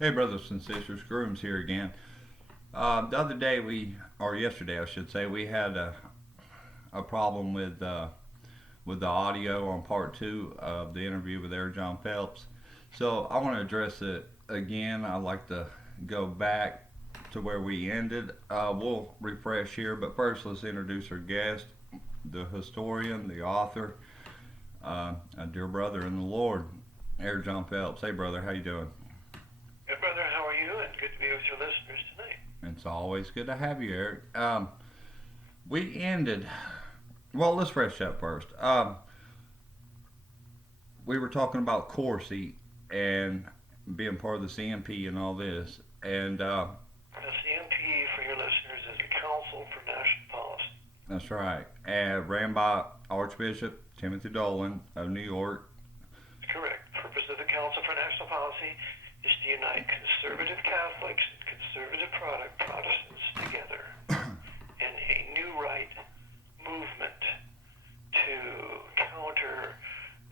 Hey, brothers and sisters, Grooms here again. The other day, or yesterday, I should say, we had a problem with the audio on part two of the interview with EricJon Phelps. So I want to address it again. I'd like to go back to where we ended. We'll refresh here, but first, let's introduce our guest, the historian, the author, a dear brother in the Lord, EricJon Phelps. Hey, brother, how you doing? Good, brother. How are you? And good to be with your listeners tonight. It's always good to have you, Eric. We ended. Well, let's fresh up first. We were talking about Corsi and being part of the CMP and all this, and The CMP, for your listeners, is the Council for National Policy. that's right, and ran by Archbishop Timothy Dolan of New York. Correct. The purpose of the Council for National Policy is to unite conservative Catholics and conservative Protestants together in a new right movement to counter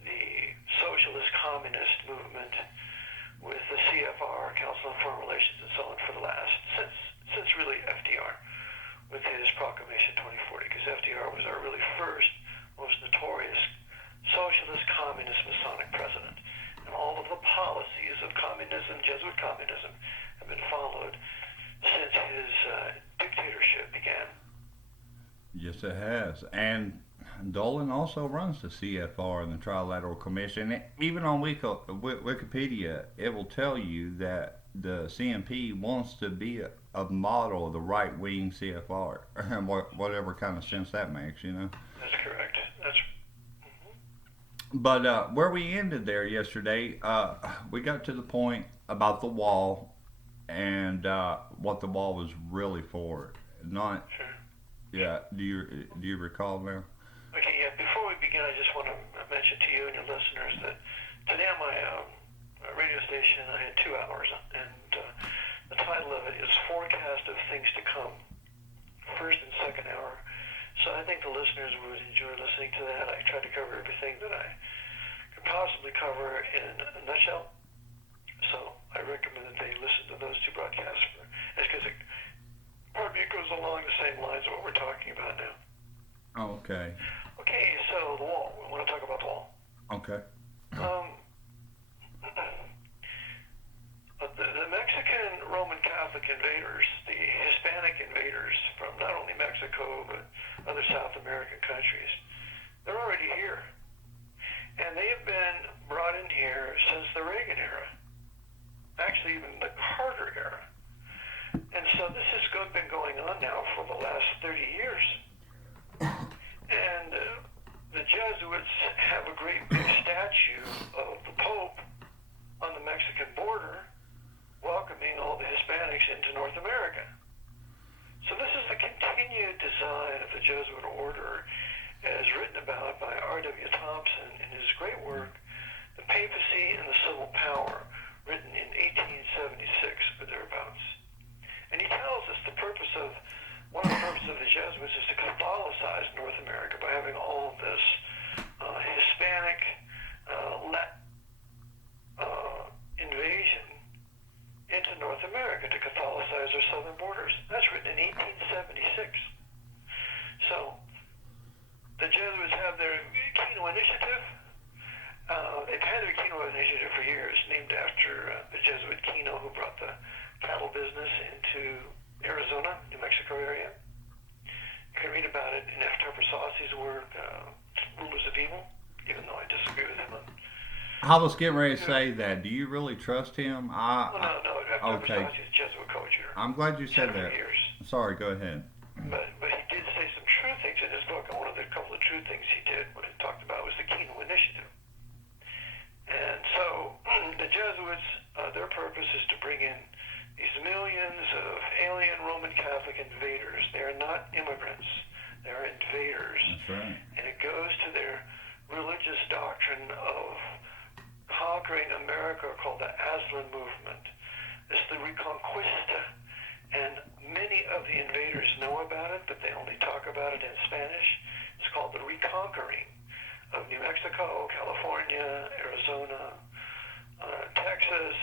the socialist communist movement with the CFR, Council on Foreign Relations, and so on for the last since really FDR with his Proclamation 2040, because FDR was our really first most notorious socialist communist Masonic president, and all of the policies of communism, Jesuit communism, have been followed since his dictatorship began. Yes, it has. And Dolan also runs the CFR and the Trilateral Commission. Even on Wikipedia, it will tell you that the CMP wants to be a model of the right wing CFR, whatever kind of sense that makes, you know. That's correct. That's But where we ended there yesterday, we got to the point about the wall and what the wall was really for. Not, sure. yeah. Do you recall now? Okay, yeah. Before we begin, I just want to mention to you and your listeners that today on my radio station, I had 2 hours, and the title of it is "Forecast of Things to Come," first and second hour. So I think the listeners would enjoy listening to that. I tried to cover everything that I could possibly cover in a nutshell. So I recommend that they listen to those two broadcasts. It's because it goes along the same lines of what we're talking about now. Oh, okay. Okay, so the wall. We want to talk about the wall. Okay. Um, the Mexican Roman Catholic invaders, the Hispanic invaders from not only Mexico but other South American countries, they're already here. And they have been brought in here since the Reagan era, actually even the Carter era. And so this has been going on now for the last 30 years. And the Jesuits have a great big statue of the Pope on the Mexican border welcoming all the Hispanics into North America. So this is the continued design of the Jesuit order as written about by R.W. Thompson in his great work, The Papacy and the Civil Power, written in 1876 or thereabouts. And he tells us one of the purposes of the Jesuits is to Catholicize North America by having all of this Hispanic invasion into North America to Catholicize our southern borders. That's written in 1876. So the Jesuits have their Kino Initiative. They've had their Kino Initiative for years, named after the Jesuit Kino who brought the cattle business into Arizona, New Mexico area. You can read about it in F. Tupper Saucy's work, Rulers of Evil, even though I disagree with him on. I was getting ready to say that. Do you really trust him? No. F. Tupper Okay. Saucy's a Jesuit coach here. I'm glad you said that. Years. Sorry, go ahead. But he did say some true things in his book, and one of the couple of true things he did, what he talked about, was the Kino Initiative. And so the Jesuits, their purpose is to bring in these millions of alien Roman Catholic invaders. They are not immigrants. They are invaders. That's right. And it goes to their religious doctrine of conquering America, called the Aslan movement. It's the Reconquista. And many of the invaders know about it, but they only talk about it in Spanish. It's called the reconquering of New Mexico, California, Arizona, Texas,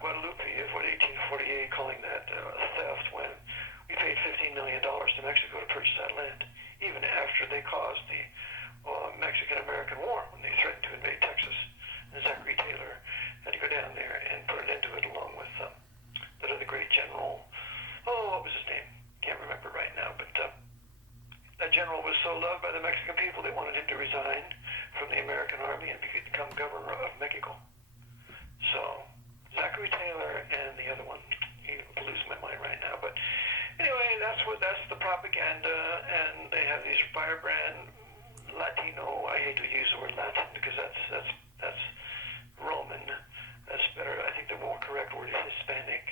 Guadalupe of what 1848, calling that theft when we paid $15 million to Mexico to purchase that land, even after they caused the Mexican-American War when they threatened to invade Texas. And Zachary Taylor had to go down there and put an end to it along with that other great general. Oh, what was his name? Can't remember right now, but that general was so loved by the Mexican people they wanted him to resign from the American army and become governor of Mexico. So Zachary Taylor and the other one, I'm losing my mind right now, but anyway, that's the propaganda, and they have these firebrand Latino. I hate to use the word Latin because that's Roman. That's better. I think the more correct word is Hispanic.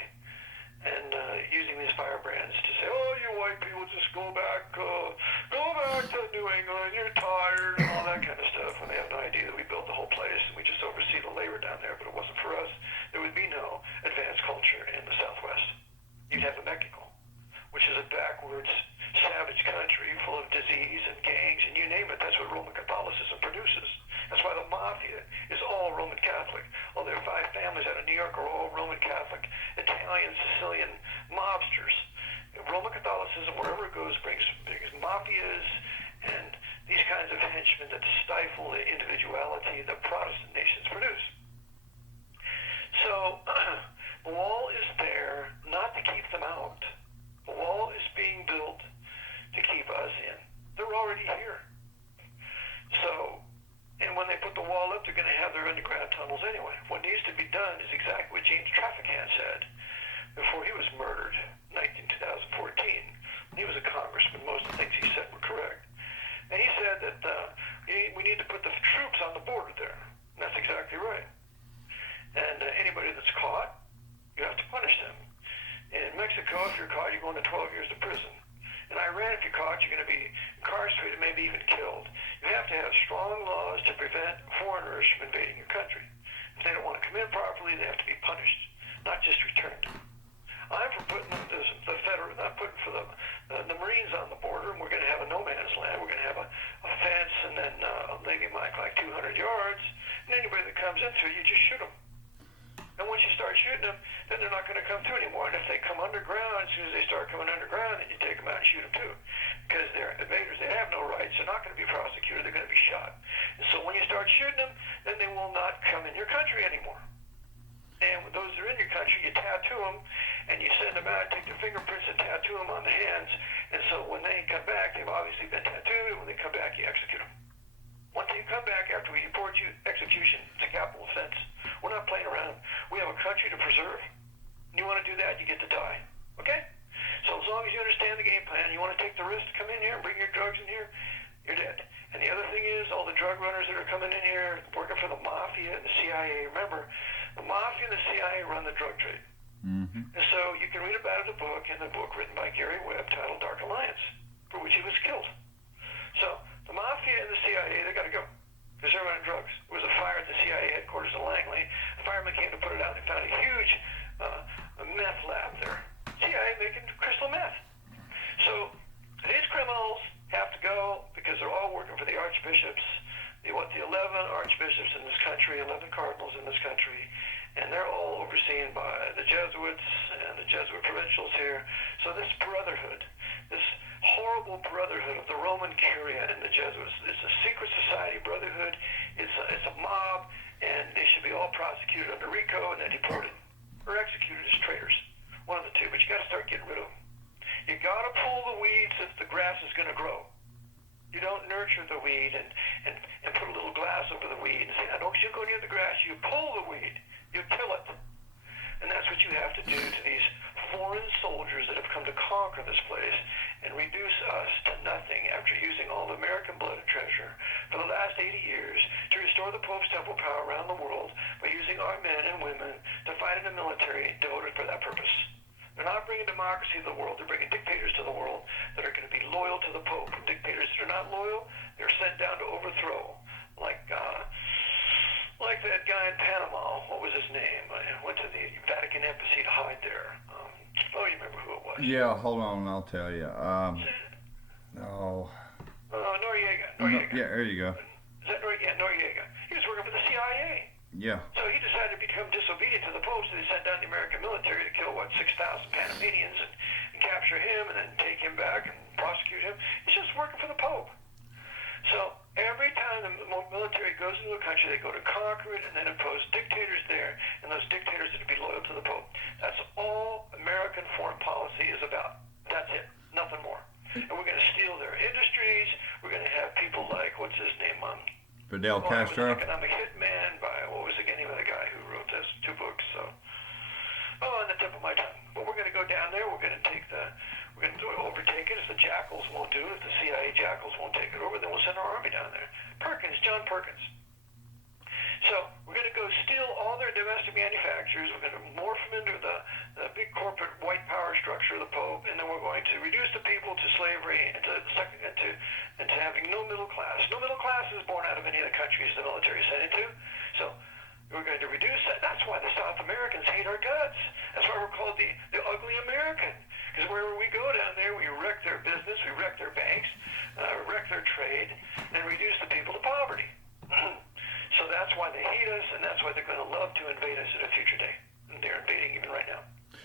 And using these firebrands to say, oh, you white people, just go back to New England, you're tired, and all that kind of stuff, when they have no idea that we built the whole place and we just oversee the labor down there. But it wasn't for us, there would be no advanced culture in the Southwest. You'd have a Mexico, which is a backwards, savage country full of disease and gangs, and you name it. That's what Roman Catholicism produces. That's why the mafia is all Roman Catholic. All their 5 families out of New York are all Roman Catholic, Italian, Sicilian mobsters. Roman Catholicism, wherever it goes, brings mafias and these kinds of henchmen that stifle the individuality that Protestant nations produce. So the wall is there not to keep them out. The wall is being built to keep us in. They're already here. So, and when they put the wall up, they're going to have their underground tunnels anyway. What needs to be done is exactly what James Trafficant said before he was murdered in 2014. When he was a congressman, most of the things he said were correct. And he said that we need to put the troops on the border there. And that's exactly right. And anybody that's caught, you have to punish them. In Mexico, if you're caught, you're going to 12 years of prison. In Iran, if you're caught, you're going to be incarcerated, maybe even killed. You have to have strong laws to prevent foreigners from invading your country. If they don't want to come in properly, they have to be punished, not just returned. I'm for putting the federal, not putting for the Marines on the border, and we're going to have a no man's land. We're going to have a fence, and then maybe like 200 yards, and anybody that comes into it, you just shoot them. And once you start shooting them, then they're not going to come through anymore. And if they come underground, as soon as they start coming underground, then you take them out and shoot them too. Because they're invaders. They have no rights. They're not going to be prosecuted. They're going to be shot. And so when you start shooting them, then they will not come in your country anymore. And with those that are in your country, you tattoo them, and you send them out, take their fingerprints and tattoo them on the hands. And so when they come back, they've obviously been tattooed. When they come back, you execute them. Once you come back after we deport you, execution. It's a capital offense. We're not playing around. We have a country to preserve. You want to do that, you get to die. Okay? So as long as you understand the game plan, you want to take the risk to come in here and bring your drugs in here, you're dead. And the other thing is, all the drug runners that are coming in here, working for the mafia and the CIA. Remember, the mafia and the CIA run the drug trade. Mm-hmm. And so you can read about it in the book written by Gary Webb titled Dark Alliance, for which he was killed. So the mafia and the CIA, they got to go. Because they're running drugs. There was a fire at the CIA headquarters in Langley. The firemen came to put it out. They found a huge meth lab there. CIA making crystal meth. So these criminals have to go because they're all working for the archbishops. The 11 archbishops in this country, 11 cardinals in this country, and they're all overseen by the Jesuits and the Jesuit provincials here. So this brotherhood, this horrible brotherhood of the Roman Curia and the Jesuits, it's a secret society brotherhood. It's a mob, and they should be all prosecuted under RICO and then deported or executed as traitors. One of the two, but you got to start getting rid of them. You got to pull the weeds if the grass is going to grow. You don't nurture the weed and put a little glass over the weed and say, now don't you go near the grass. You pull the weed. You kill it. And that's what you have to do to these foreign soldiers that have come to conquer this place and reduce us to nothing after using all the American blood and treasure for the last 80 years to restore the Pope's temple power around the world by using our men and women to fight in the military devoted for that purpose. They're not bringing democracy to the world. They're bringing dictators to the world that are going to be loyal to the Pope. And dictators that are not loyal, they're sent down to overthrow. Like that guy in Panama. What was his name? I went to the Vatican embassy to hide there. You remember who it was? Yeah, hold on, I'll tell you. Noriega. Yeah, there you go. Is that Noriega? He was working for the CIA. Yeah. So he decided to be become disobedient to the Pope, so they sent down the American military to kill, 6,000 Panamanians and capture him and then take him back and prosecute him. It's just working for the Pope. So every time the military goes into a country, they go to conquer it and then impose dictators there, and those dictators are to be loyal to the Pope. That's all American foreign policy is about. That's it. Nothing more. And we're going to steal their industries. We're going to have people like, what's his name? Fidel Castro. Economic Hitman by, what was the name of the guy who wrote those 2 books? So, on the tip of my tongue. But we're going to go down there. We're going to overtake it if the jackals won't do it. If the CIA jackals won't take it over, then we'll send our army down there. John Perkins. So we're going to go steal all their domestic manufacturers. We're going to morph them into the big corporate white power structure of the Pope, and then we're going to reduce the people to slavery and to having no middle class. No middle class is born out of any of the countries the military sent into. So we're going to reduce that. That's why the South Americans hate our guts. That's why we're called the ugly American. Because wherever we go down there, we wreck their business, we wreck their banks, wreck their trade, and reduce the people to poverty. So that's why they hate us, and that's why they're going to love to invade us at a future day. And they're invading even right now.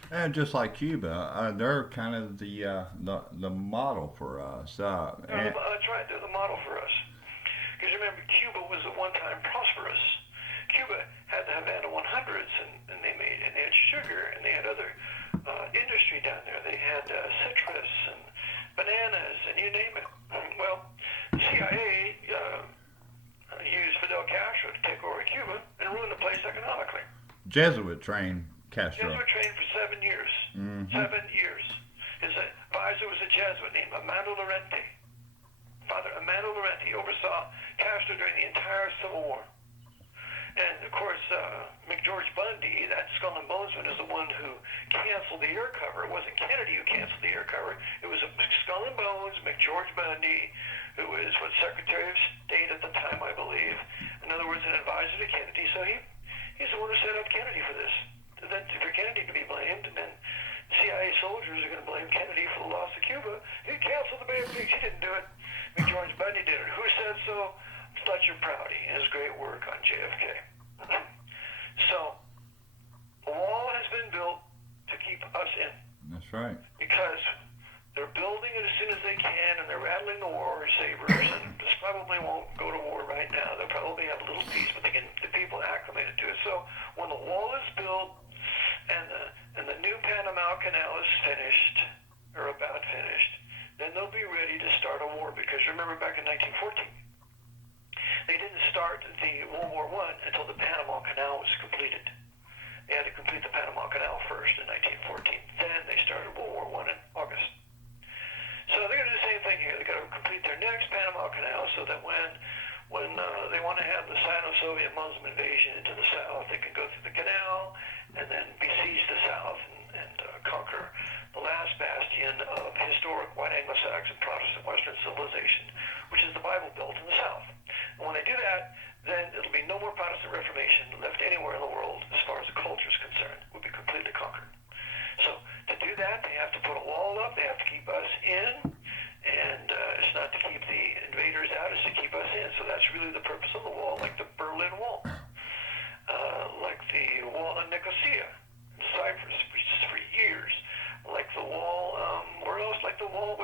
And just like Cuba, they're kind of the model for us. That's right. They're the model for us. Because remember, Cuba was at one time prosperous. Cuba had the Havana 100s, and they had sugar, and they had other industry down there. They had citrus and bananas, and you name it. Well, the CIA used Fidel Castro to take over Cuba and ruin the place economically. Jesuit trained Castro. Jesuit trained for 7 years. Mm-hmm. 7 years. His advisor was a Jesuit named Amando Lorente. Father Amando Lorente oversaw Castro during the entire Civil War. And, of course, McGeorge Bundy, that skull and bonesman, is the one who canceled the air cover. It wasn't Kennedy who canceled the air cover. It was skull and bones, McGeorge Bundy, who was Secretary of State at the time, I believe. In other words, an advisor to Kennedy. So he's the one who set up Kennedy for this. And then for Kennedy to be blamed, and then CIA soldiers are going to blame Kennedy for the loss of Cuba. He canceled the Bay of Pigs. He didn't do it. McGeorge Bundy did it. Who said so? Fletcher Prouty and his great work on JFK. So, a wall has been built to keep us in. That's right. Because they're building it as soon as they can, and they're rattling the war sabers, and this probably won't go to war right now. They'll probably have a little peace, but they get the people acclimated to it. So, when the wall is built and the new Panama Canal is finished, or about finished, then they'll be ready to start a war. Because remember, back in 1914, they didn't start the World War I until the Panama Canal was completed. They had to complete the Panama Canal first in 1914. Then they started World War I in August. So they're going to do the same thing here. They've got to complete their next Panama Canal so that when they want to have the Sino-Soviet Muslim invasion into the South, they can go through the canal and then besiege the South and conquer the last bastion of historic white Anglo-Saxon Protestant Western civilization, which is the Bible Belt in the South. And when they do that, then it'll be no more Protestant Reformation left anywhere in the world as far as the culture is concerned. We'll be completely conquered. So to do that, they have to put a wall up. They have to keep us in. And it's not to keep the invaders out, it's to keep us in. So that's really the purpose of the wall, like the Berlin Wall. Like the wall in Nicosia, in Cyprus, for years. Like the wall, where else? Like the wall,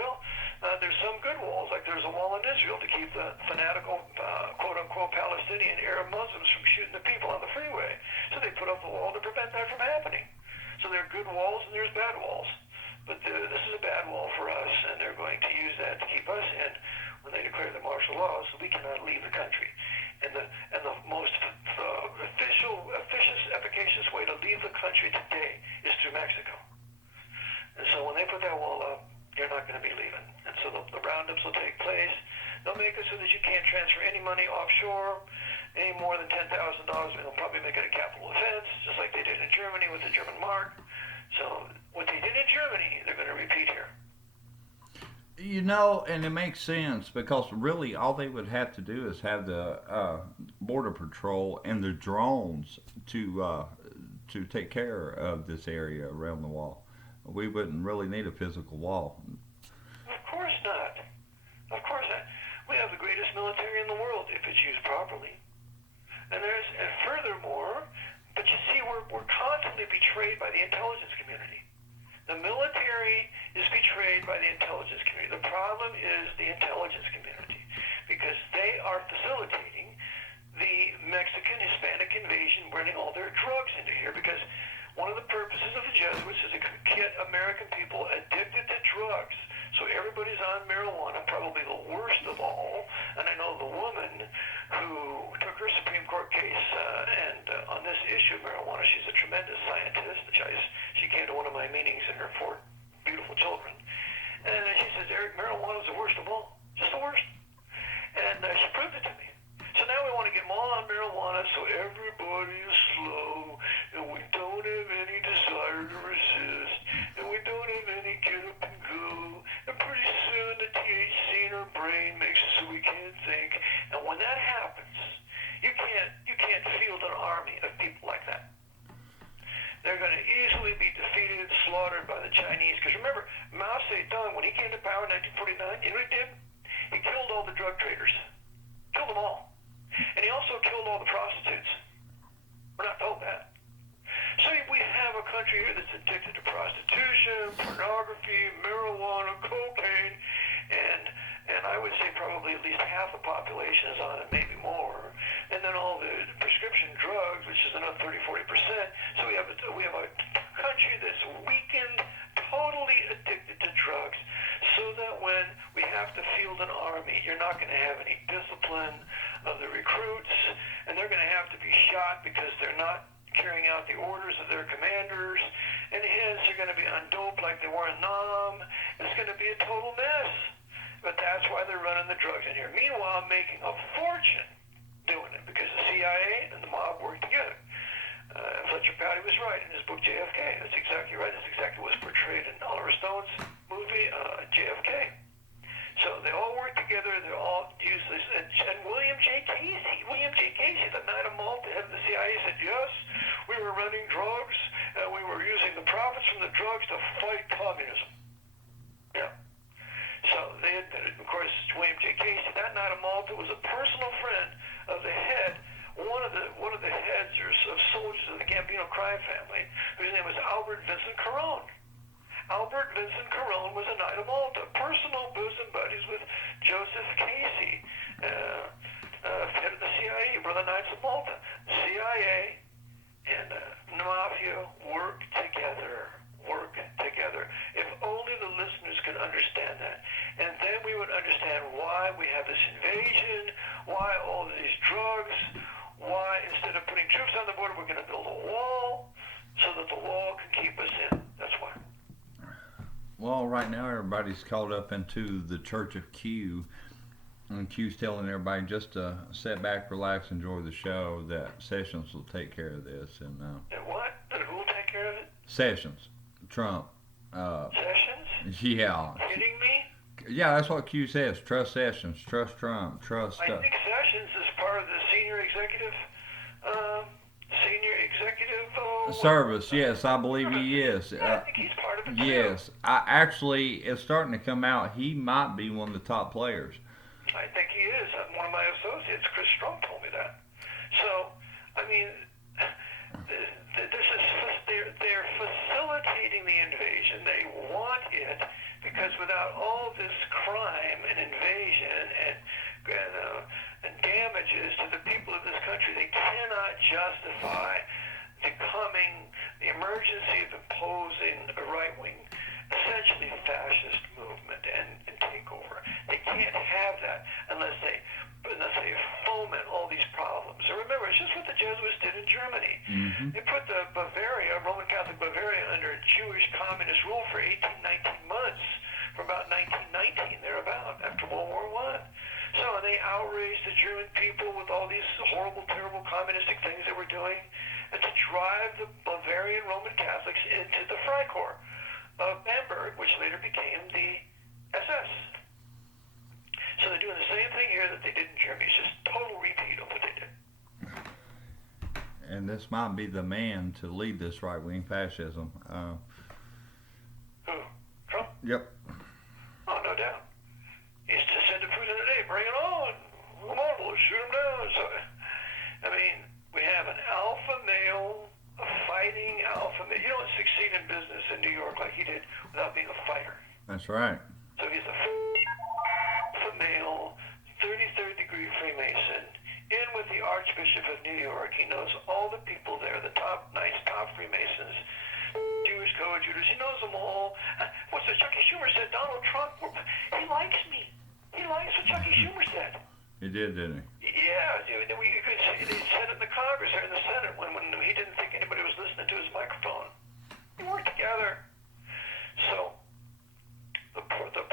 there's some good walls, like there's a wall in Israel to keep the fanatical, quote-unquote, Palestinian Arab Muslims from shooting the people on the freeway. So they put up a wall to prevent that from happening. So there are good walls and there's bad walls. But this is a bad wall for us, and they're going to use that to keep us in when they declare the martial law, so we cannot leave the country. And the most efficacious way to leave the country today is through Mexico. And so when they put that wall up, you're not going to be leaving. And so the roundups will take place. They'll make it so that you can't transfer any money offshore, any more than $10,000. They'll probably make it a capital offense, just like they did in Germany with the German mark. So what they did in Germany, they're going to repeat here. You know, and it makes sense because really all they would have to do is have the border patrol and the drones to take care of this area around the wall. We wouldn't really need a physical wall. Of course not. Of course not. We have the greatest military in the world if it's used properly. And furthermore, but you see, we're constantly betrayed by the intelligence community. The military is betrayed by the intelligence community. The problem is the intelligence community because they are facilitating the Mexican Hispanic invasion, bringing all their drugs into here because one of the purposes of the Jesuits is to get American people addicted to drugs. So everybody's on marijuana, probably the worst of all. And I know the woman who took her Supreme Court case on this issue of marijuana, she's a tremendous scientist. She came to one of my meetings and her 4 beautiful children. And she says, Eric, marijuana is the worst of all. Just the worst. And she proved it to me. So now we want to get them all on marijuana so everybody is slow and we don't have any desire to resist and we don't have any get up and go. And pretty soon the THC in our brain makes it so we can't think. And when that happens, you can't field an army of people like that. They're going to easily be defeated and slaughtered by the Chinese. Because remember, Mao Zedong, when he came to power in 1949, you know what he did? He killed all the drug traders. Killed them all. And he also killed all the prostitutes. We're not told that. So we have a country here that's addicted to prostitution, pornography, marijuana, cocaine, and I would say probably at least half the population is on it, maybe more. And then all the prescription drugs, which is another 30-40%. So we have a country that's weakened, totally addicted to drugs, so that when we have to field an army, you're not going to have any discipline of the recruits, and they're going to have to be shot because they're not carrying out the orders of their commanders, and hence they're going to be on dope like they were in Nam. It's going to be a total mess. But that's why they're running the drugs in here. Meanwhile, making a fortune doing it because the CIA and the mob work together. Fletcher Patty was right in his book JFK. That's exactly right. That's exactly what was portrayed in Oliver Stone's movie JFK. So they all work together. They all use this. And William J. Casey, the Knight of Malta, head of the CIA, said, yes, we were running drugs, and we were using the profits from the drugs to fight communism. Yeah. So they admitted, of course, William J. Casey, that Knight of Malta was a personal friend of the head, one of the heads of soldiers of the Gambino crime family, whose name was Albert Vincent Carone. Albert Vincent Carone was a Knight of Malta, personal bosom buddies with Joseph Casey, head of the CIA, were the Knights of Malta. The CIA and the Mafia work together. If only the listeners could understand that. And then we would understand why we have this invasion, why all of these drugs, why instead of putting troops on the border, we're going to build a wall so that the wall can keep us in. That's why. Well, right now everybody's caught up into the Church of Q, and Q's telling everybody just to sit back, relax, enjoy the show, that Sessions will take care of this. And what? And who will take care of it? Sessions. Trump. Sessions? Yeah. Kidding me? Yeah, that's what Q says. Trust Sessions. Trust Trump. Trust. I think Sessions is part of the senior executive service. Yes, I believe he is. I think he's part of it too. Yes, actually, it's starting to come out. He might be one of the top players. I think he is. One of my associates, Chris Strong, told me that. So, I mean, they're facilitating the invasion. They want it because without all this crime and invasion and damages to the people of this country, they cannot justify the emergency of imposing a right-wing, essentially fascist movement and takeover. They can't have that unless they foment all these problems. So remember, it's just what the Jesuits did in Germany. Mm-hmm. They put the Roman Catholic Bavaria, under Jewish communist rule for 18-19 months, from about 1919 thereabout, after World War I. So they outraged the German people with all these horrible, terrible communistic things they were doing, and to drive the Bavarian Roman Catholics into the Freikorps of Bamberg, which later became the SS. So they're doing the same thing here that they did in Germany. It's just total repeat of what they did. And this might be the man to lead this right-wing fascism. Who? Trump? Yep. Oh, no doubt. He's to send to Putin today, bring it on. Come on, we'll shoot him down. So, I mean, we have an alpha male, a educated without being a fighter. That's right. So he's a male, 33rd degree Freemason, in with the Archbishop of New York. He knows all the people there, the top Freemasons, Jewish co-Judas. He knows them all. What's what Chucky Schumer said? Donald Trump, he likes me. He likes what Chucky Schumer said. He did, didn't he? Yeah, you could see they said it in the Congress or in the Senate when he didn't think anybody was listening to his microphone. They worked together. So the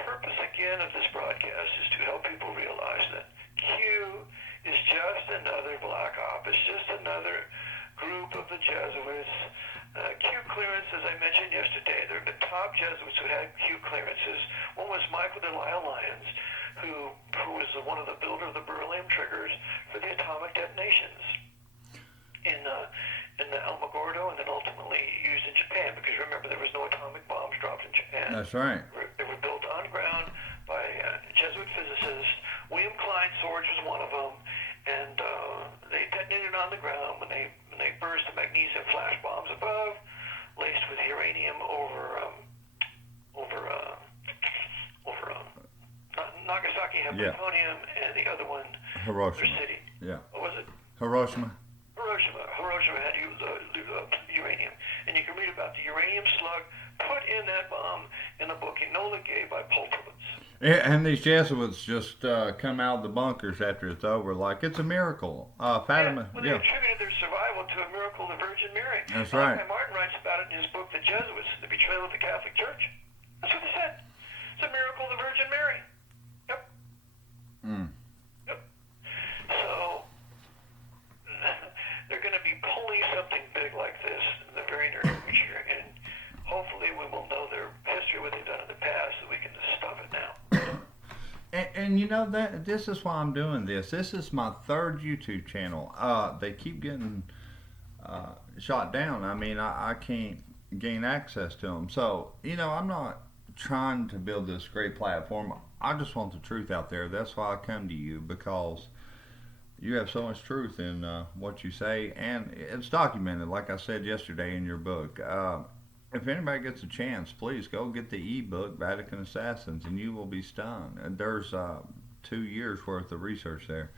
purpose again of this broadcast is to help people realize that Q is just another black op. It's just another group of the Jesuits. Q clearance, as I mentioned yesterday, there have been top Jesuits who had Q clearances. One was Michael Delisle Lyons, who was one of the builder of the beryllium triggers for the atomic detonations in the Alamogordo, and then ultimately used in Japan, because remember there was no atomic bombs dropped in Japan. That's right. They were built on ground by Jesuit physicists. William Klein Sorge was one of them, and they detonated on the ground when they burst the magnesium flash bombs above, laced with uranium over Nagasaki had plutonium, and the other one, Hiroshima. their city. Yeah. What was it? Hiroshima. Hiroshima had uranium, and you can read about the uranium slug put in that bomb in the book Enola Gay by Poltowitz. Yeah, and these Jesuits just come out of the bunkers after it's over, like it's a miracle. Fatima, They attributed their survival to a miracle of the Virgin Mary. That's right. And Martin writes about it in his book, The Jesuits, The Betrayal of the Catholic Church. That's what they said. It's a miracle of the Virgin Mary. Yep. Yep. So they're going to be pulling something big like this in the very near future, and hopefully we will know their history, what they've done in the past, so we can stop it now. And you know that this is why I'm doing this. This is my third YouTube channel. They keep getting shot down. I mean, I can't gain access to them. So I'm not trying to build this great platform. I just want the truth out there. That's why I come to you, because you have so much truth in what you say, and it's documented, like I said yesterday in your book. If anybody gets a chance, please go get the ebook, Vatican Assassins, and you will be stunned. And there's 2 years worth of research there.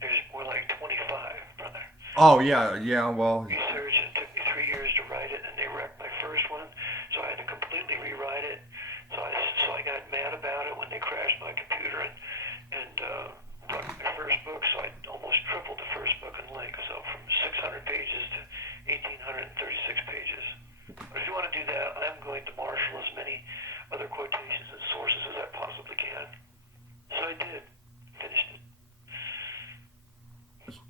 There's more like 25, brother. Oh, yeah, well... Research, it took me 3 years to write it, and they wrecked my first one, so I had to completely rewrite it. So I got mad about it when they crashed my computer and wrecked my first book, so I almost tripled the first book in length, so from 600 pages to 1,836 pages. But if you want to do that, I'm going to marshal as many other quotations and sources as I possibly can. So I did. Finished it.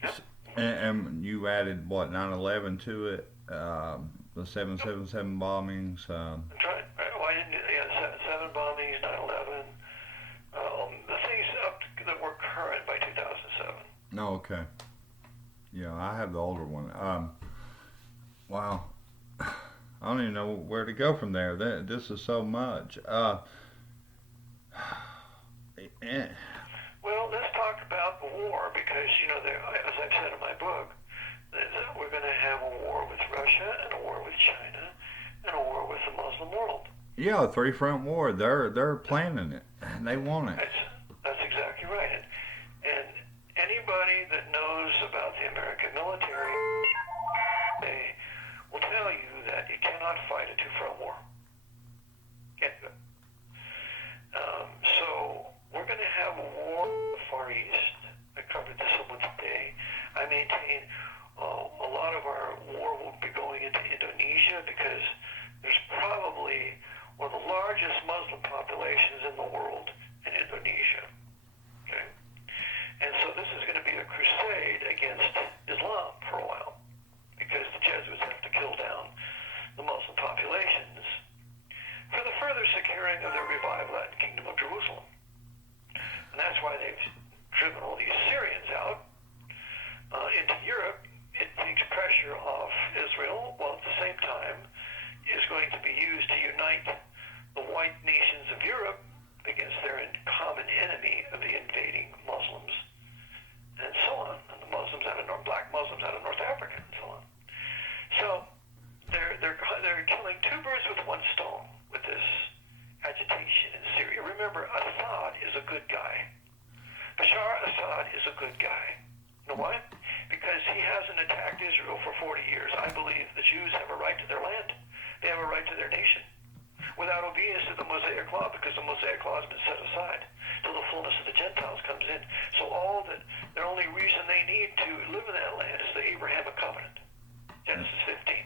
Yep. And you added, what, 9/11 to it? The 7/77 bombings? I'm trying. Well, I didn't. Yeah, 7 bombings, 9/11. The things up that were current by 2007. No, okay. Yeah, I have the older one. Wow. I don't even know where to go from there. This is so much. Well, let's talk about the war, because, as I've said in my book, we're going to have a war with Russia, and a war with China, and a war with the Muslim world. Yeah, a 3-front war. They're planning it. They want it. That's exactly right. And anybody that knows about the American military, they will tell you that you cannot fight a 2-front war. Can't do it. So we're going to have a war in the Far East. I covered this one today. I maintain a lot of our war will be going into Indonesia, because there's probably one of the largest Muslim populations in the world in Indonesia. Okay? And so this is going to be a crusade against Islam for a while, because the Jesuits have to kill down the Muslim populations for the further securing of the revived Latin Kingdom of Jerusalem. And that's why they've driven all these Syrians out into Europe. It takes pressure off Israel, while at the same time is going to be used to unite the white remember, Assad is a good guy. Bashar Assad is a good guy. You know why? Because he hasn't attacked Israel for 40 years. I believe the Jews have a right to their land. They have a right to their nation. Without obedience to the Mosaic Law, because the Mosaic Law has been set aside till the fullness of the Gentiles comes in. So their only reason they need to live in that land is the Abrahamic covenant, Genesis 15.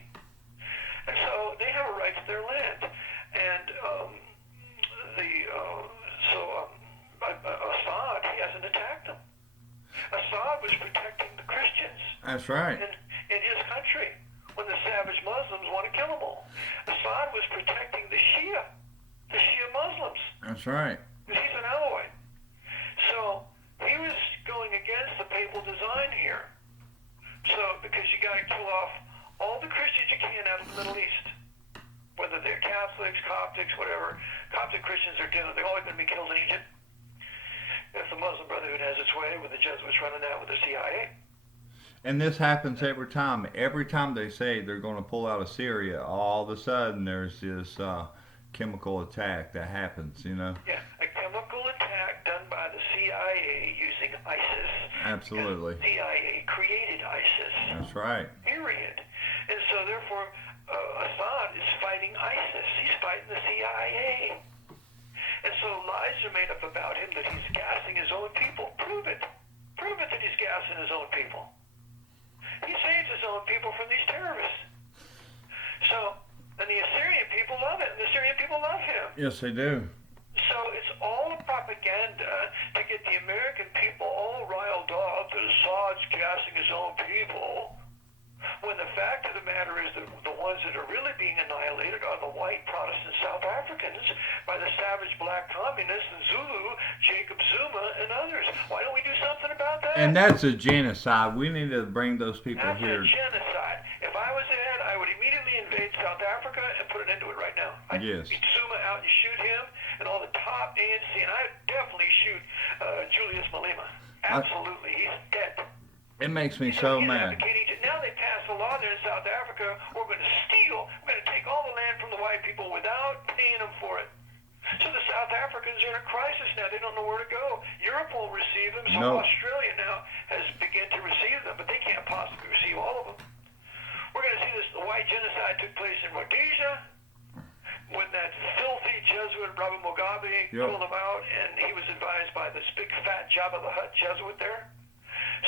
And so they have a right to their land. And Assad, he hasn't attacked them. Assad was protecting the Christians. That's right. In his country, when the savage Muslims want to kill them all. Assad was protecting the Shia Muslims. That's right. Because he's an Alawite. So he was going against the papal design here. So, because you got to kill off all the Christians you can out of the Middle East. Whether they're Catholics, Coptics, whatever. Coptic Christians are dead. They're all going to be killed in Egypt. If the Muslim Brotherhood has its way with the Jesuits running out with the CIA. And this happens every time. Every time they say they're going to pull out of Syria, all of a sudden there's this chemical attack that happens, you know? Yeah, a chemical attack done by the CIA using ISIS. Absolutely. The CIA created ISIS. That's right. Period. And so therefore, Assad is fighting ISIS. He's fighting the CIA. And so lies are made up about him that he's gassing his own people. Prove it. Prove it that he's gassing his own people. He saves his own people from these terrorists. So, and the Assyrian people love it, and the Assyrian people love him. Yes, they do. So it's all a propaganda to get the American people all riled up that Assad's gassing his own people, when the fact of the matter is that the ones that are really being annihilated are the white Protestant South Africans by the savage black communists and Zulu, Jacob Zuma, and others. Why don't we do something about that? And that's a genocide. We need to bring those people That's here. a genocide. If I was ahead, I would immediately invade South Africa and put an end to it right now. I'd Yes. beat Zuma out and shoot him and all the top ANC, and I'd definitely shoot Julius Malema. Absolutely. He's dead. It makes me so mad. Now they passed a law there in South Africa. We're going to we're going to take all the land from the white people without paying them for it. So the South Africans are in a crisis now. They don't know where to go. Europe won't receive them, so No. Australia now has begun to receive them, but they can't possibly receive all of them. We're going to see this. The white genocide took place in Rhodesia when that filthy Jesuit Robert Mugabe killed them out, and he was advised by this big fat Jabba the Hutt Jesuit there.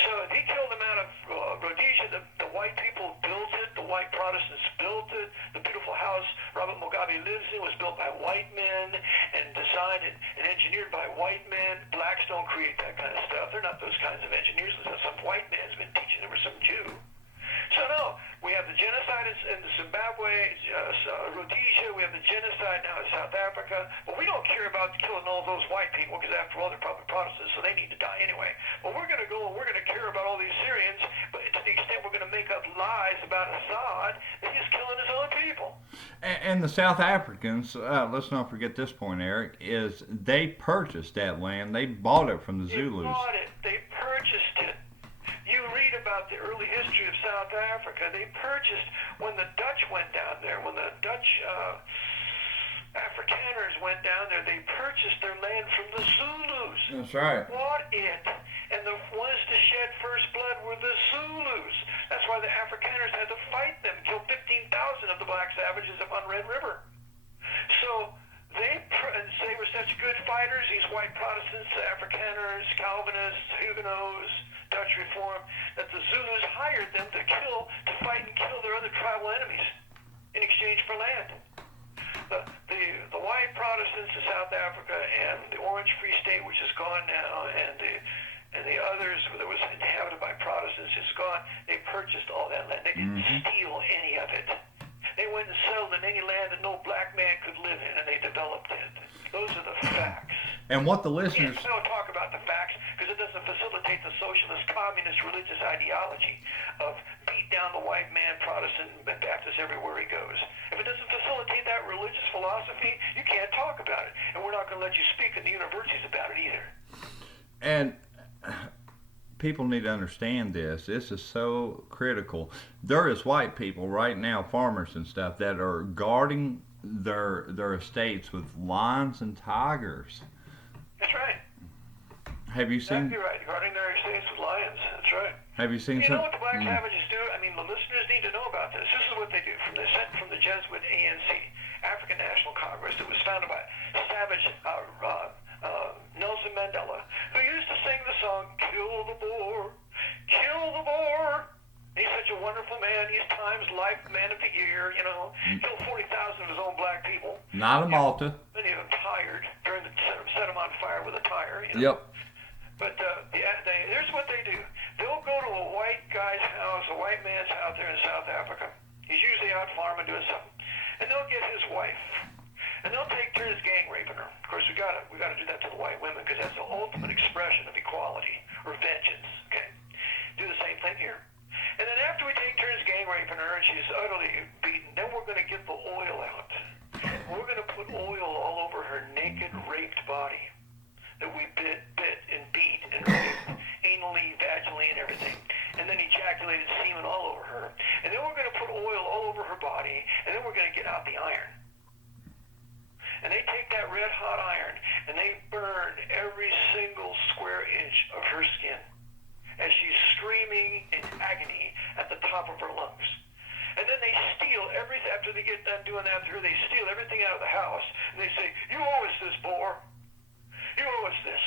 So he killed them out of Rhodesia. The white people built it. The white Protestants built it. The beautiful house Robert Mugabe lives in was built by white men and designed and engineered by white men. Blacks don't create that kind of stuff. They're not those kinds of engineers. Some white man's been teaching them, or some Jew. So no, we have the genocide in Zimbabwe, Rhodesia. We have the genocide now in South Africa. But we don't care about killing all those white people because after all, they're probably Protestants, so they need to die anyway. But we're going to go and we're going to care about all these Syrians, but to the extent we're going to make up lies about Assad, that he's killing his own people. And the South Africans, let's not forget this point, Eric, is they purchased that land. They bought it from the Zulus. They bought it. They purchased it. You read about the early history of South Africa. They purchased when the Dutch went down there, when the Dutch Afrikaners went down there, they purchased their land from the Zulus. That's right. Bought it. And the ones to shed first blood were the Zulus. That's why the Afrikaners had to fight them, kill 15,000 of the black savages up on Red River. So they were such good fighters, these white Protestants, Afrikaners, Calvinists, Huguenots, Dutch Reform, that the Zulus hired them to fight and kill their other tribal enemies in exchange for land. The white Protestants in South Africa and the Orange Free State, which is gone now, and the others that was inhabited by Protestants is gone. They purchased all that land. They didn't steal any of it. They went and settled in any land that no black man could live in, and they developed it. Those are the facts. And what the listeners... We don't talk about the facts because it doesn't facilitate the socialist, communist, religious ideology of beat down the white man, Protestant, and Baptist everywhere he goes. If it doesn't facilitate that religious philosophy, you can't talk about it. And we're not going to let you speak in the universities about it either. And people need to understand this. This is so critical. There is white people right now, farmers and stuff, that are guarding their estates with lions and tigers That's right. Have you seen? Exactly right. Guarding their estates with lions. That's right. Have you seen You some? know what the black savages do? I mean, the listeners need to know about this. This is what they do from the Jesuit ANC, African National Congress. It was founded by savage Nelson Mandela, who used to sing the song "Kill the Boer, Kill the Boer." He's such a wonderful man. He's Times Life Man of the Year. You know, killed 40,000 of his own black people. Not a Malta. Many of them tired during the set them on fire with a tire. You know? Yep. But here's what they do. They'll go to a white guy's house, a white man's house there in South Africa. He's usually out farming doing something. And they'll get his wife. And they'll take turns gang raping her. Of course, we gotta do that to the white women because that's the ultimate expression of equality or vengeance. Okay? Do the same thing here. And then after we take turns gang raping her and she's utterly beaten, then we're going to get the oil out. We're going to put oil all over her naked, raped body that we bit and beat and raped, anally, vaginally, and everything. And then ejaculated semen all over her. And then we're going to put oil all over her body, and then we're going to get out the iron. And they take that red-hot iron, and they burn every single square inch of her skin as she's screaming in agony at the top of her lungs. And then they steal everything, after they get done doing that to her, they steal everything out of the house, and they say, "You owe us this, Boer. You owe us this."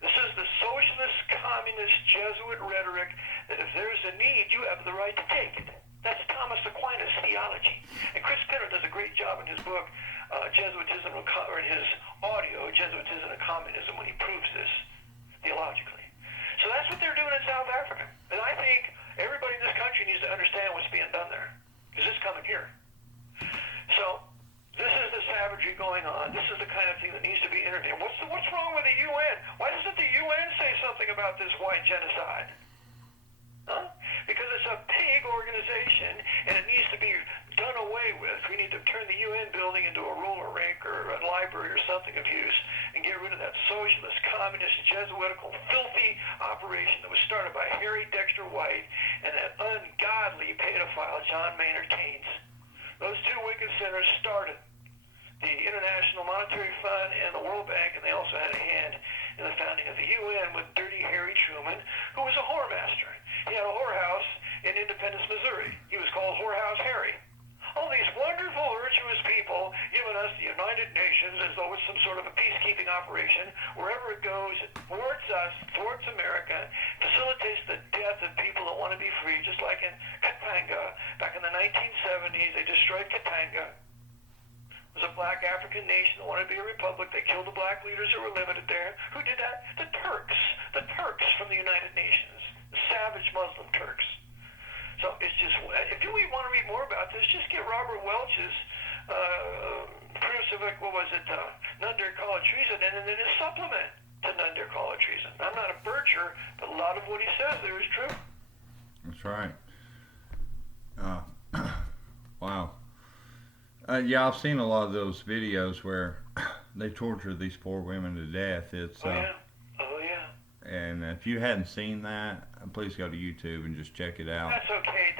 This is the socialist, communist, Jesuit rhetoric that if there's a need, you have the right to take it. That's Thomas Aquinas' theology. And Chris Pinner does a great job in his book, Jesuitism, or in his audio, Jesuitism and Communism, when he proves this theologically. So that's what they're doing in South Africa. And I think everybody in this country needs to understand what's being done there, because it's coming here. So this is the savagery going on. This is the kind of thing that needs to be intervened. What's wrong with the UN? Why doesn't the UN say something about this white genocide? Huh? Because it's a big organization, and it needs to be done away with. We need to turn the UN building into a roller rink or a library or something of use and get rid of that socialist, communist, Jesuitical, filthy operation that was started by Harry Dexter White and that ungodly pedophile John Maynard Keynes. Those two wicked sinners started the International Monetary Fund and the World Bank, and they also had a hand in the founding of the UN with Dirty Harry Truman, who was a whoremaster. He had a whorehouse in Independence, Missouri. He was called Whorehouse Harry. All these wonderful, virtuous people giving us the United Nations as though it's some sort of a peacekeeping operation. Wherever it goes, it thwarts us, thwarts America, facilitates the death of people that want to be free, just like in Katanga. Back in the 1970s, they destroyed Katanga. It was a black African nation that wanted to be a republic. They killed the black leaders that were limited there. Who did that? The Turks. The Turks from the United Nations. The savage Muslim Turks. So it's just, if you want to read more about this, just get Robert Welch's proofs of, non-dercala treason, and then his supplement to non-dercala treason. I'm not a bircher, but a lot of what he says there is true. That's right. Wow. Yeah, I've seen a lot of those videos where they torture these poor women to death. It's Oh yeah. And if you hadn't seen that, please go to YouTube and just check it out. That's okay,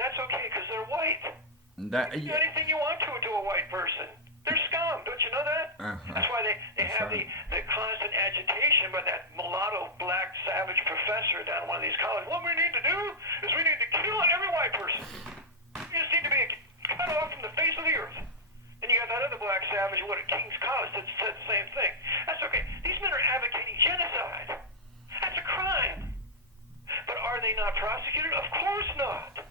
because they're white. That, You can do anything you want to a white person. They're scum, don't you know that? That's why they have right. the constant agitation by that mulatto black savage professor down at one of these colleges. What we need to do is we need to kill every white person. You just need to be cut off from the face of the earth. And you got that other black savage at King's College that said the same thing. That's okay. These men are advocating genocide. That's a crime. But are they not prosecuted? Of course not.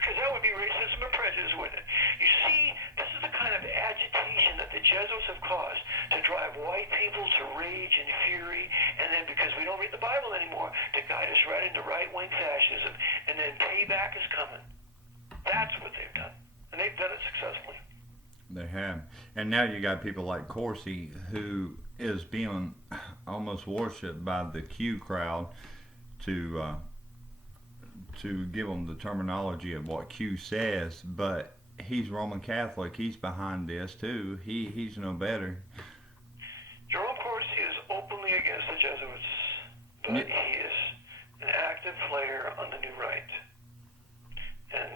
Because that would be racism and prejudice, wouldn't it? You see, this is the kind of agitation that the Jesuits have caused to drive white people to rage and fury, and then because we don't read the Bible anymore, to guide us right into right-wing fascism, and then payback is coming. That's what they've done. And they've done it successfully. They have. And now you got people like Corsi, who is being almost worshipped by the Q crowd to give them the terminology of what Q says, but he's Roman Catholic. He's behind this too. He's no better. Jerome Corsi is openly against the Jesuits, but he is an active player on the New Right. And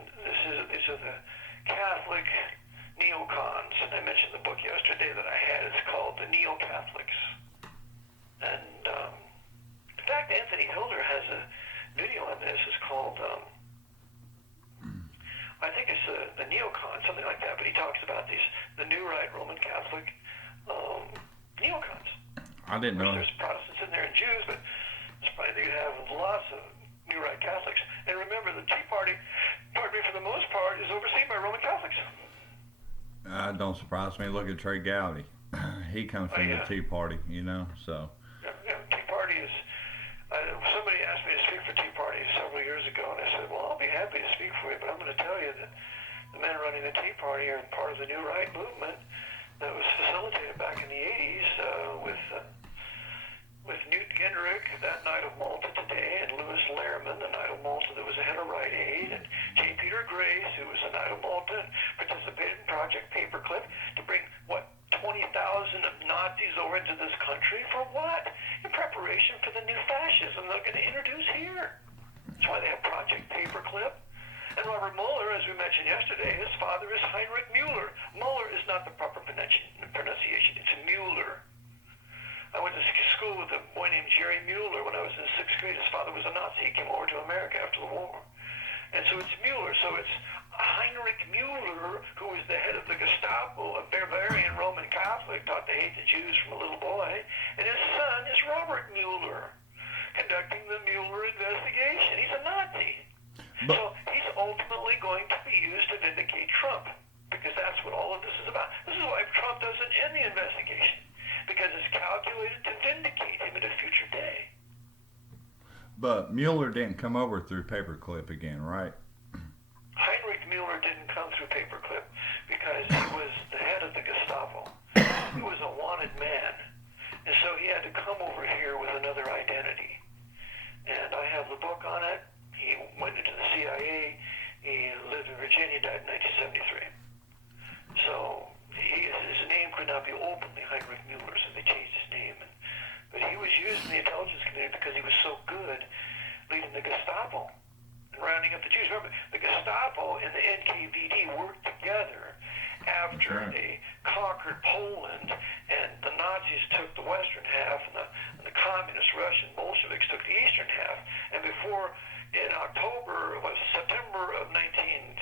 these are the Catholic neocons, and I mentioned the book yesterday that I had. It's called The Neo-Catholics. the neocons, something like that. But he talks about the new right Roman Catholic neocons. I didn't know. There's Protestants in there and Jews, but it's probably they have lots of new right Catholics. And remember, the Tea Party, pardon me, for the most part, is overseen by Roman Catholics. Don't surprise me. Look at Trey Gowdy. He comes from the Tea Party, so. Yeah, Tea Party is. Somebody asked me to speak for Tea Party several years ago, and I said, well, I'll be happy to speak for you, but I'm going to tell you that the men running the Tea Party are part of the New Right movement that was facilitated back in the 80s with Newt Gingrich, that night of Malta today, and Louis Lehrman, the night of Malta that was the head of Rite Aid, and J. Peter Grace, who was the night of Malta and participated in Project Paperclip to bring, 20,000 Nazis over into this country for what? In preparation for the new fascism they're going to introduce here. That's why they have Project Paperclip. And Robert Mueller, as we mentioned yesterday, his father is Heinrich Mueller. Mueller is not the proper pronunciation. It's Mueller. I went to school with a boy named Jerry Mueller when I was in 6th grade. His father was a Nazi. He came over to America after the war. And so it's Mueller. So it's Heinrich Mueller, who was the head of the Gestapo, a Bavarian Roman Catholic, taught to hate the Jews from a little boy. And his son is Robert Mueller, conducting the Mueller investigation. He's a Nazi. So he's ultimately going to be used to vindicate Trump, because that's what all of this is about. This is why Trump doesn't end the investigation, because it's calculated to vindicate him at a future day. But Mueller didn't come over through Paperclip again, right? Heinrich Mueller didn't come through Paperclip because he was the head of the Gestapo. He was a wanted man, and so he had to come over here with another identity. And I have the book on it. He went into the CIA. He lived in Virginia, died in 1973. So his name could not be openly Heinrich Mueller, so they changed his name. But he was used in the intelligence community because he was so good leading the Gestapo and rounding up the Jews. Remember, the Gestapo and the NKVD worked together after they conquered Poland, and the Nazis took the western half, and the communist Russian Bolsheviks took the eastern half. And before, in September of 1939,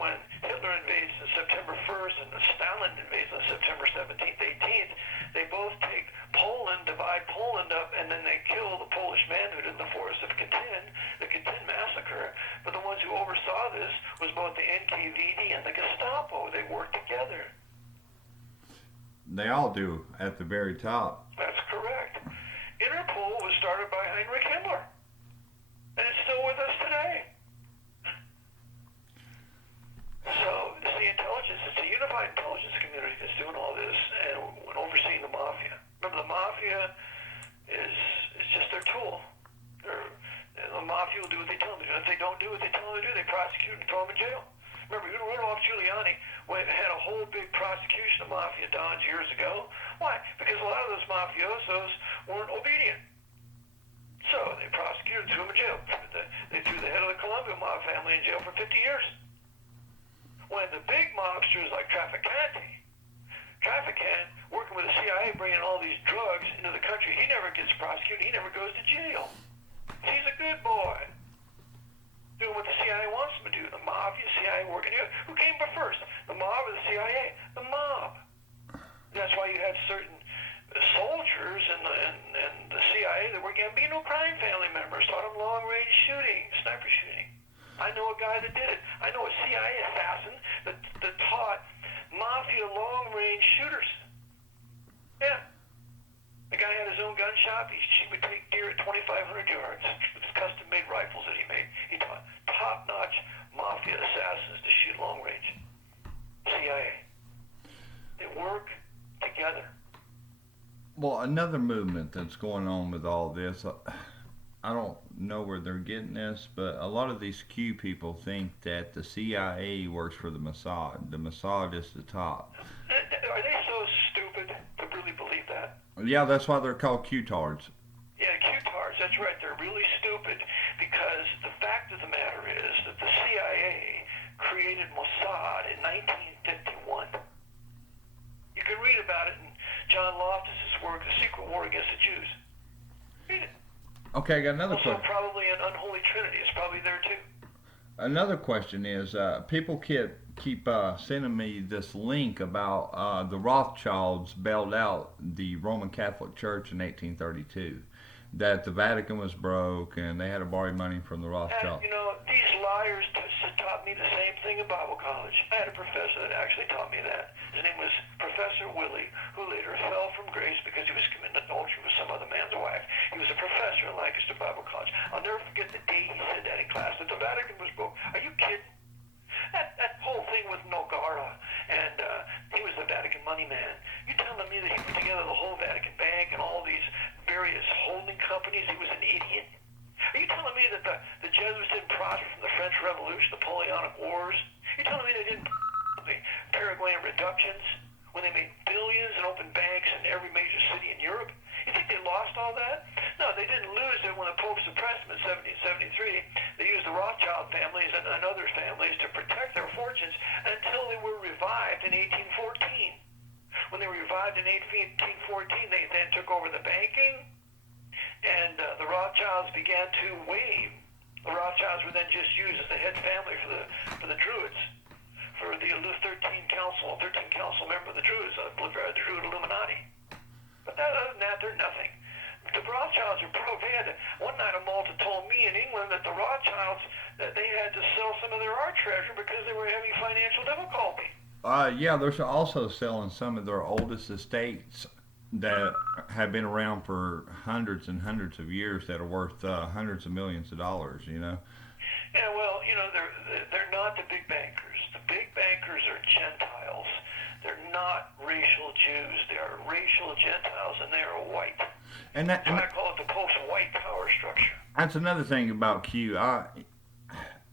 when Hitler invades on September 1st and Stalin invades on September 17th, 18th, they both take Poland, divide Poland up, and then they kill the Polish manhood in the forest of Katyn, the Katyn massacre. But the ones who oversaw this was both the NKVD and the Gestapo. They worked together. They all do at the very top. That's correct. Interpol was started by Heinrich Himmler, and it's still with us today. So it's the intelligence, it's the unified intelligence community that's doing all this and overseeing the mafia. Remember, the mafia is just their tool. The mafia will do what they tell them to do. If they don't do what they tell them to do, they prosecute and throw them in jail. Remember, Rudolph Giuliani had a whole big prosecution of mafia dons years ago. Why? Because a lot of those mafiosos weren't obedient. So they prosecuted and threw them in jail. They threw the head of the Columbia mob family in jail for 50 years. When the big mobsters like Trafficant, working with the CIA, bringing all these drugs into the country, he never gets prosecuted. He never goes to jail. He's a good boy, doing what the CIA wants him to do. The mafia, CIA working together. Who came first, the mob or the CIA? The mob. And that's why you had certain soldiers and the CIA that were Gambino crime family members, taught them long-range shooting, sniper shooting. I know a guy that did it. I know a CIA assassin that taught mafia long-range shooters. Yeah. The guy had his own gun shop. He would take deer at 2,500 yards with his custom-made rifles that he made. He taught top-notch mafia assassins to shoot long-range. CIA. They work together. Well, another movement that's going on with all this, I don't know where they're getting this, but a lot of these Q people think that the CIA works for the Mossad. The Mossad is the top. Are they so stupid to really believe that? Yeah, that's why they're called Q-tards. Yeah, Q-tards, that's right. They're really stupid because the fact of the matter is that the CIA created Mossad in 1951. You can read about it in John Loftus's work, The Secret War Against the Jews. Read it. Okay, I got another Also, question. probably an unholy trinity is probably there too. Another question is, people keep sending me this link about the Rothschilds bailed out the Roman Catholic Church in 1832. That the Vatican was broke and they had to borrow money from the And, Rothschilds. these liars taught me the same thing in Bible college. I had a professor that actually taught me that. His name was Professor Willie, who later fell from grace because he was committing adultery with some other man's wife. He was a professor in Lancaster Bible College. I'll never forget the day he said that in class, that the Vatican was broke. Are you kidding? That whole thing with Nogara, and he was the Vatican money man. You telling me that he put together the whole Vatican Bank and all these various holding companies? He was an idiot. Are you telling me that the Jesuits didn't profit from the French Revolution, the Napoleonic Wars? You're telling me they didn't the Paraguayan reductions when they made billions and opened banks in every major city in Europe? You think they lost all that? No, they didn't lose it when the Pope suppressed them in 1773. They used the Rothschild families and other families to protect their fortunes until they were revived in 1814. When they were revived in 1814, they then took over the banking, and the Rothschilds began to wave. The Rothschilds were then just used as the head family for the Druids, for the 13 council member of the Druids, the Druid Illuminati. But other than that, they're nothing. The Rothschilds are broke. One night a Malta told me in England that the Rothschilds, that they had to sell some of their art treasure because they were having financial difficulty. Yeah, they're also selling some of their oldest estates that have been around for hundreds and hundreds of years that are worth hundreds of millions of dollars. Yeah, well, they're not the big bankers. The big bankers are Gentiles. They're not racial Jews. They are racial Gentiles, and they are white. And That's why I call it the post-white power structure. that's another thing about Q.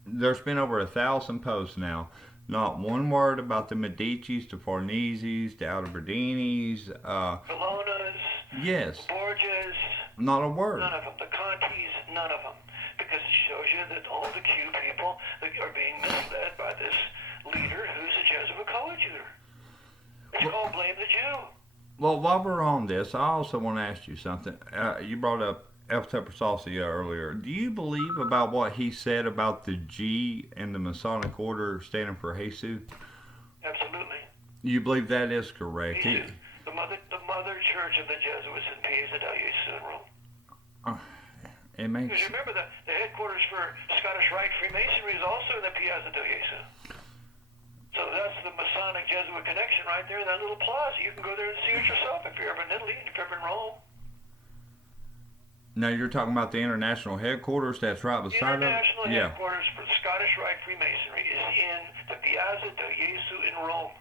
There's been over 1,000 posts now. Not one word about the Medici's, the Farneses, the Albertinis. Bolognas, Yes, Borgias, not a word. none of them. The Contis, none of them. Because it shows you that all the Q people that are being misled by this leader who's a Jesuit coadjutor. It's called Blame the Jew. Well, while we're on this, I also want to ask you something. You brought up F. Corsi earlier. Do you believe about what he said about the G in the Masonic Order standing for Jesus? Absolutely. You believe that is correct? Me too. The mother church of the Jesuits in Piazza del Gesù in Rome. It makes. Because you remember the headquarters for Scottish Rite Freemasonry is also in the Piazza del Gesù. So that's the Masonic Jesuit connection right there in that little plaza. You can go there and see it yourself if you're ever in Italy, if you're ever in Rome. Now you're talking about the international headquarters that's right beside it? International headquarters for the Scottish Rite Freemasonry is in the Piazza del Gesù in Rome.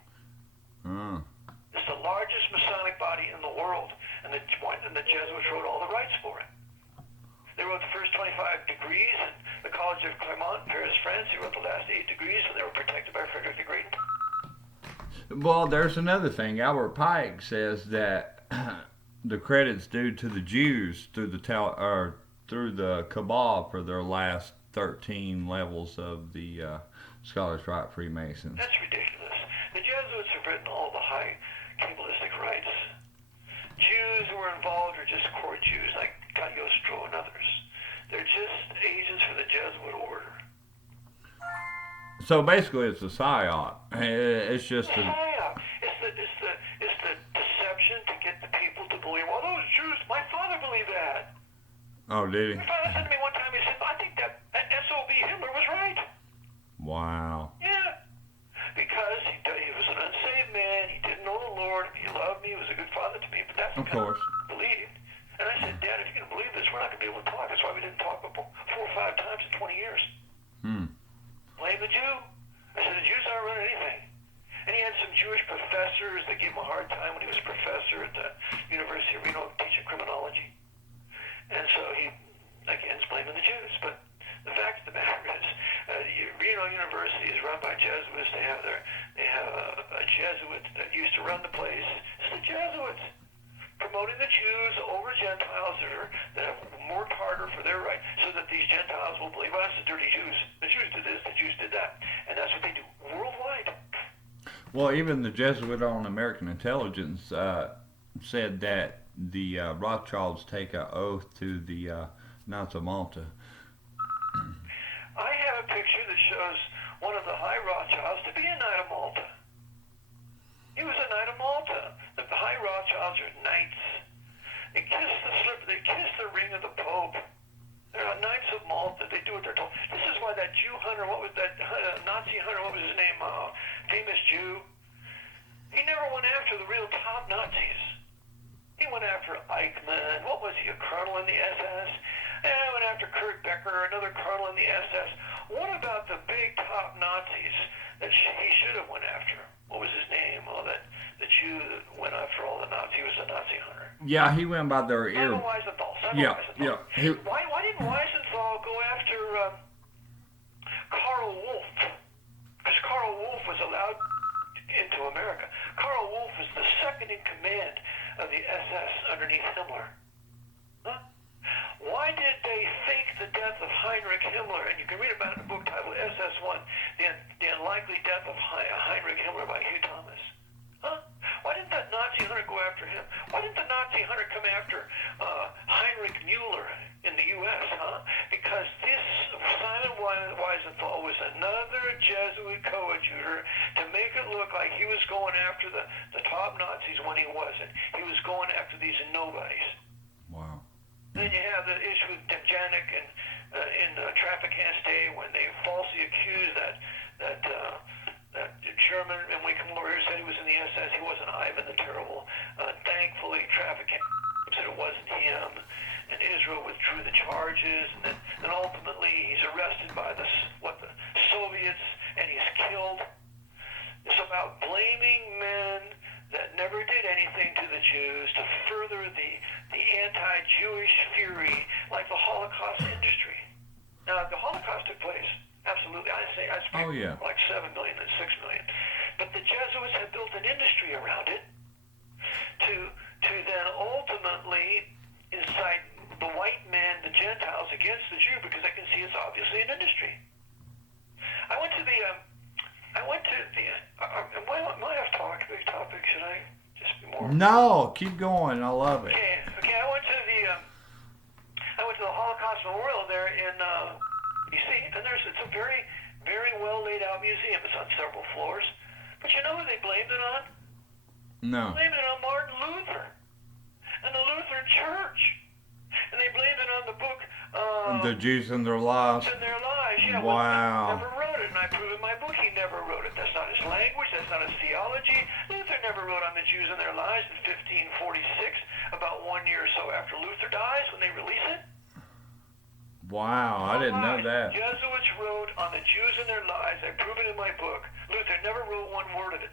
It's the largest Masonic body in the world, and the Jesuits wrote all the rites for it. They wrote the first 25 degrees in the College of Clermont in Paris, France. They wrote the last 8 degrees, and they were protected by Frederick the Great. Well, there's another thing. Albert Pike says that the credit's due to the Jews through the Cabal for their last 13 levels of the Scottish Rite Freemasons. That's ridiculous. The Jesuits have written all the high Kabbalistic rites. Jews who were involved are just court Jews like Cagliostro and others. They're just agents for the Jesuit order. So basically, it's a psyop. It's just It's a psyop. It's the deception to get the people to believe. Well, those Jews, my father believed that. Oh, did he? My father said to me one time, he said, I think that SOB Hitler was right. Wow. Yeah. Because he was an unsaved man, he didn't know the Lord, he loved me, he was a good father to me, but that's Of course. I believed. And I said, Dad, if you're going to believe this, we're not going to be able to talk. That's why we didn't talk 4 or 5 times in 20 years. Blame the Jew. I said, the Jews aren't running anything. And he had some Jewish professors that gave him a hard time when he was a professor at the University of Reno teaching criminology. And so he, again, is blaming the Jews. But the fact of the matter is, Reno University is run by Jesuits. They have a Jesuit that used to run the place. It's the Jesuits promoting the Jews over Gentiles that have worked harder for their right, so that these Gentiles will believe, well, that's the dirty Jews. The Jews did this, the Jews did that. And that's what they do worldwide. Well, even the Jesuit on American intelligence said that the Rothschilds take an oath to the Knights of Malta. I have a picture that shows one of the high Rothschilds to be a Knight of Malta. He was a Knight of Malta. The high Rothschilds are knights. They kiss the slip. They kiss the ring of the Pope. They're Knights of Malta. They do what they're told. This is why that Jew hunter, what was that Nazi hunter? What was his name? Famous Jew. He never went after the real top Nazis. He went after Eichmann. What was he? A colonel in the SS? And he went after Kurt Becker, another colonel in the SS. What about the big top Nazis that he should have went after? What was his name? Oh, the Jew that went after all the Nazis. He was a Nazi hunter. Yeah, he went by their ear. Simon Wiesenthal. Yeah. Why didn't Wiesenthal go after Karl Wolff? Because Karl Wolff was allowed into America. Karl Wolff was the second in command of the SS underneath Himmler. Huh? Why did they fake the death of Heinrich Himmler? And you can read about it in a book titled SS1, The Unlikely Death of Heinrich Himmler by Hugh Thomas. Huh? Why didn't that Nazi hunter go after him? Why didn't the Nazi hunter come after Heinrich Müller in the U.S., huh? Because this Simon Wiesenthal was another Jesuit coadjutor to make it look like he was going after the top Nazis when he wasn't. He was going after these nobodies. Wow. Then you have the issue with Demjanik and in Traffic Can't Stay when they falsely accused that German, and when we come over here said he was in the SS, he wasn't Ivan the Terrible. Thankfully, Traffic Can't Stay said it wasn't him, and Israel withdrew the charges, and then ultimately he's arrested by the Soviets, and he's killed. It's about blaming men that never did anything to the Jews to further the anti-Jewish fury like the Holocaust industry. Now, the Holocaust took place, absolutely. I speak like 7 million and 6 million. But the Jesuits have built an industry around it to then ultimately incite the white man, the Gentiles, against the Jew because they can see it's obviously an industry. I went to the am I off big topic? Should I just be more? No, keep going. I love it. Okay. I went to the Holocaust Memorial there in D.C. and it's a very, very well laid out museum. It's on several floors. But you know who they blamed it on? No. They blamed it on Martin Luther and the Lutheran Church. And they blamed it on the book The Jews and Their Lies. Yeah. Wow. Well, Luther never wrote it, and I prove in my book he never wrote it. That's not his language. That's not his theology. Luther never wrote on the Jews and Their Lies in 1546, about 1 year or so after Luther dies when they release it. Wow, I didn't know that. Jesuits wrote on the Jews and Their Lies. I prove it in my book. Luther never wrote one word of it.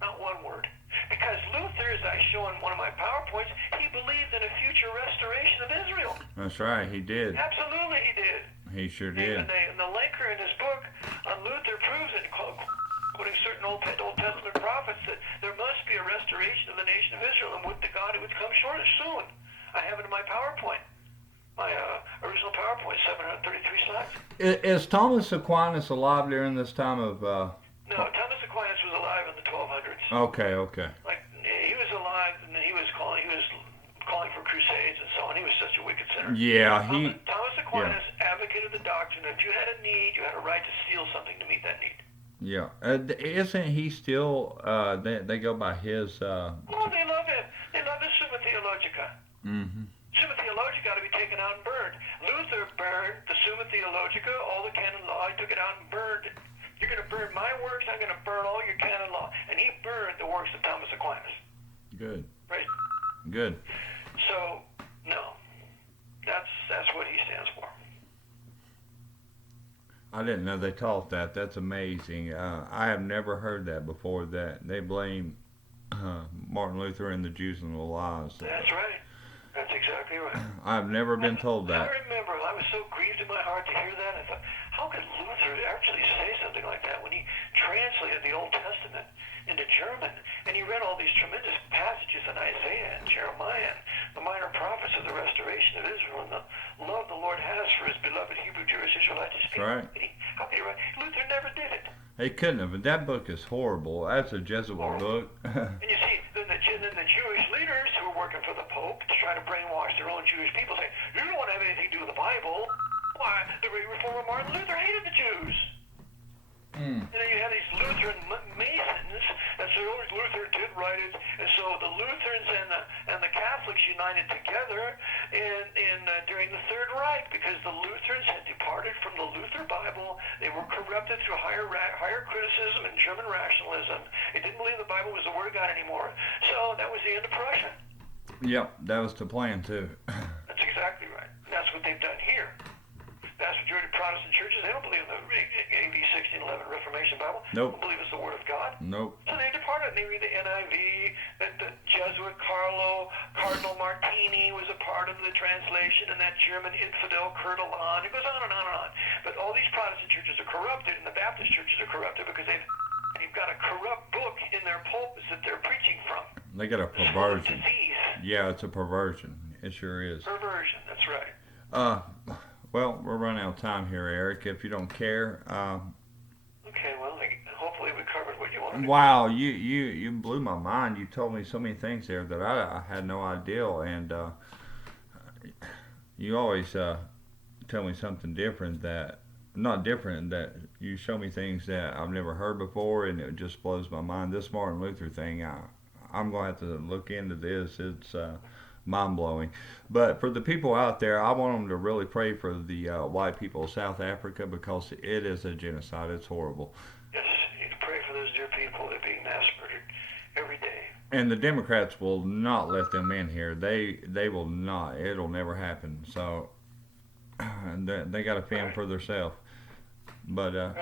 Not one word. Because Luther, as I show in one of my PowerPoints, he believed in a future restoration of Israel. That's right, he did. Absolutely he did. He sure did. And the linker in his book on Luther proves it, quoting certain Old Testament prophets, that there must be a restoration of the nation of Israel, and would to God it would come short soon. I have it in my PowerPoint. My original PowerPoint, 733 slides. Is Thomas Aquinas alive during this time of... No, Thomas Aquinas was alive in the 1200s. Okay. Like, he was alive, and he was calling for crusades and so on. He was such a wicked sinner. Yeah, Thomas Aquinas advocated the doctrine that if you had a need, you had a right to steal something to meet that need. Yeah. Isn't he still... They go by his... Oh, they love him. They love his Summa Theologica. Mm-hmm. Summa Theologica ought to be taken out and burned. Luther burned the Summa Theologica, all the canon law. He took it out and burned it. You're going to burn my works, I'm going to burn all your canon law. And he burned the works of Thomas Aquinas. Good. Right? Good. So, no. That's what he stands for. I didn't know they taught that. That's amazing. I have never heard that before, that they blame Martin Luther and the Jews and the Lies. That's right. That's exactly right. I've never been told that. I remember, I was so grieved in my heart to hear that. I thought, how could Luther actually say something like that when he translated the Old Testament into German, and he read all these tremendous passages in Isaiah and Jeremiah and the minor prophets of the restoration of Israel and the love the Lord has for his beloved Hebrew Jewish Israelites. Right. How could he write? Luther never did it. He couldn't have. That book is horrible. That's a Jesuit book. And you see, then the Jewish leaders who were working for the Pope to try to brainwash their own Jewish people say, you don't want to have anything to do with the Bible. Why? The great reformer Martin Luther hated the Jews. And then you have these Lutheran Masons. That's the only Luther did write it, and so the Lutherans and the Catholics united together during the Third Reich because the Lutherans had departed from the Luther Bible. They were corrupted through higher criticism and German rationalism. They didn't believe the Bible was the Word of God anymore. So that was the end of Prussia. Yep, that was the plan too. That's exactly right. And that's what they've done here. Vast majority of Protestant churches, they don't believe in the AD 1611 Reformation Bible. Nope. They don't believe it's the Word of God. Nope. So they departed and they read the NIV, the Jesuit Cardinal Martini was a part of the translation, and that German infidel Kurtelan. It goes on and on and on. But all these Protestant churches are corrupted, and the Baptist churches are corrupted because they've got a corrupt book in their pulpits that they're preaching from. They got a perversion. Disease. Yeah, it's a perversion. It sure is. Perversion, that's right. Well, we're running out of time here, Eric. If you don't care. Okay, well, hopefully we covered what you wanted. Wow, you blew my mind. You told me so many things there that I had no idea, and you always tell me something different that you show me things that I've never heard before, and it just blows my mind. This Martin Luther thing, I'm going to have to look into this. It's mind-blowing. But for the people out there, I want them to really pray for the white people of South Africa because it is a genocide. It's horrible. Yes, you need to pray for those dear people that are being massacred every day. And the Democrats will not let them in here. They will not. It'll never happen. So they got to fend for themselves. But That's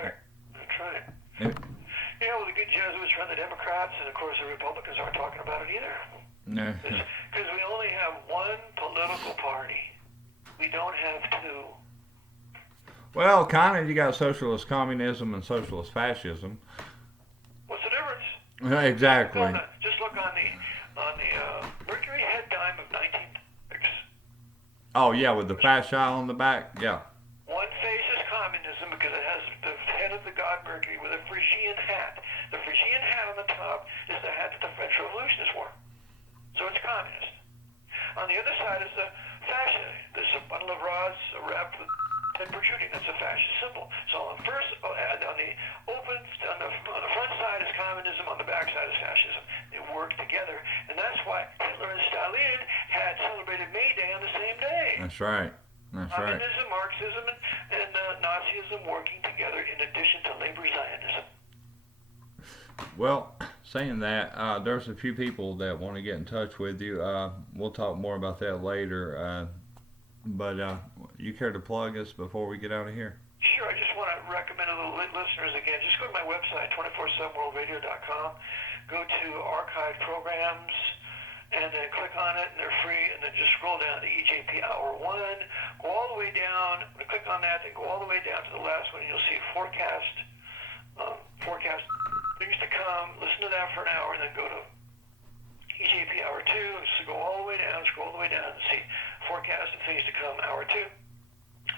right. Well, the good Jesuits run the Democrats, and of course the Republicans aren't talking about it either. No. Because we only have one political party. We don't have two. Well, kind of. You got socialist communism and socialist fascism. What's the difference? Exactly. Just look on the Mercury head dime of 1906. Oh yeah, with the fast shot on the back. Yeah. One face is communism because it has the head of the god Mercury with a Phrygian hat. The Phrygian hat on the top is the hat that the French Revolutionists wore. So it's communist. On the other side is the fascist. There's a bundle of rods wrapped with head protruding. That's a fascist symbol. So on the front side is communism. On the back side is fascism. They work together, and that's why Hitler and Stalin had celebrated May Day on the same day. That's right. That's right. Communism, Marxism, and Nazism working together in addition to labor Zionism. Well, saying that, there's a few people that want to get in touch with you. We'll talk more about that later. But you care to plug us before we get out of here? Sure. I just want to recommend to the listeners again, just go to my website, 247worldradio.com. Go to archive programs, and then click on it, and they're free. And then just scroll down to EJP Hour 1. Go all the way down. Click on that, then go all the way down to the last one, and you'll see forecast things to come. Listen to that for an hour, and then go to EJP Hour 2. So go all the way down, scroll all the way down, and see forecast and things to come, Hour 2.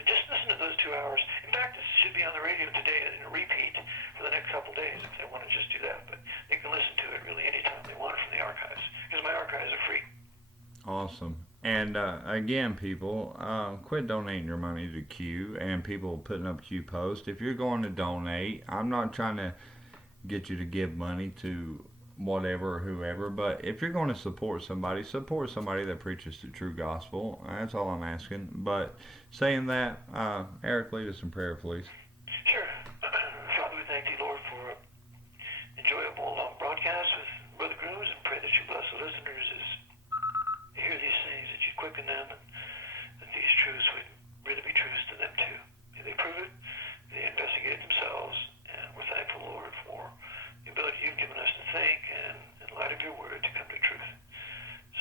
Just listen to those 2 hours. In fact, this should be on the radio today in a repeat for the next couple days if they want to just do that. But they can listen to it really anytime they want from the archives because my archives are free. Awesome. And again, people, quit donating your money to Q and people putting up Q posts. If you're going to donate, I'm not trying to get you to give money to whatever or whoever, but if you're going to support somebody that preaches the true gospel. That's all I'm asking. But saying that, Eric, lead us in prayer, please. Sure. Father, we thank you, Lord, for an enjoyable long broadcast with Brother Grooms, and pray that you bless the listeners as they hear these things, that you quicken them, and that these truths would really be truths to them too. May they prove it, may they investigate it themselves, and we're thankful, Lord, for the ability you've given us to think and in light of your word to come to truth.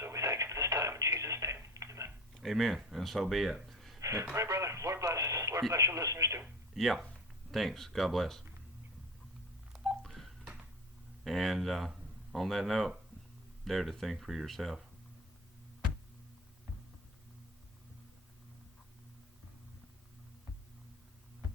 So we thank you for this time in Jesus' name. Amen. Amen. And so be it. All right, brother. Lord bless. Lord bless your listeners too. Yeah. Thanks. God bless. And on that note, dare to think for yourself.